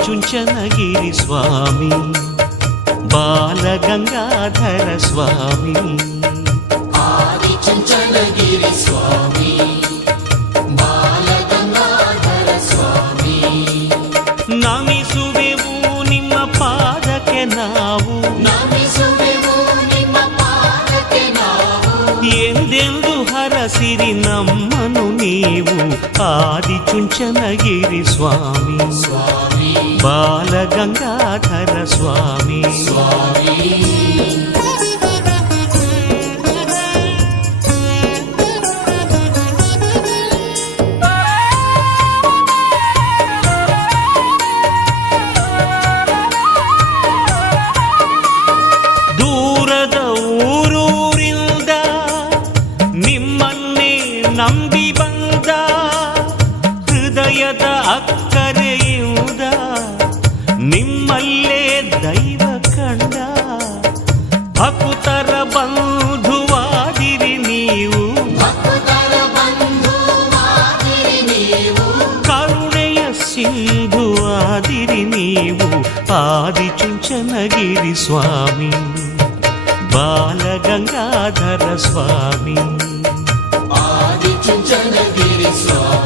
చుంచనగిరి స్వామి బాలగంగాధర స్వామి ఆది చుంచనగిరి స్వామి ಬಾಲಗಂಗಾಧರ ಸ್ವಾಮಿ ನಮಿಸುವೆವು ನಿಮ್ಮ ಪಾದಕ್ಕೆ ನಾವು ನಮಿಸುವೆವು సిరి నమ్మను నీవు ఆది చుంచనగిరి స్వామి. స్వామి. బాలగంగాధర స్వామి. స్వామి. ಹೃದಯದ ಅಕ್ಕರೆಯುವುದ ನಿಮ್ಮಲ್ಲೇ ದೈವ ಕಂಡ ಭಕುತರ ಬಂಧುವಾದಿರಿ ನೀವು ಭಕ್ತರ ಬಂಧು ಮಾದಿರಿ ನೀವು ಕರುಣೆಯ ಸಿಂಧುವಾದಿರಿ ನೀವು ಆದಿ ಚುಂಚನಗಿರಿ ಸ್ವಾಮಿ ಬಾಲಗಂಗಾಧರ ಸ್ವಾಮಿ ಆದಿ ಚುಂಚನಗಿರಿ ಸ್ವಾಮಿ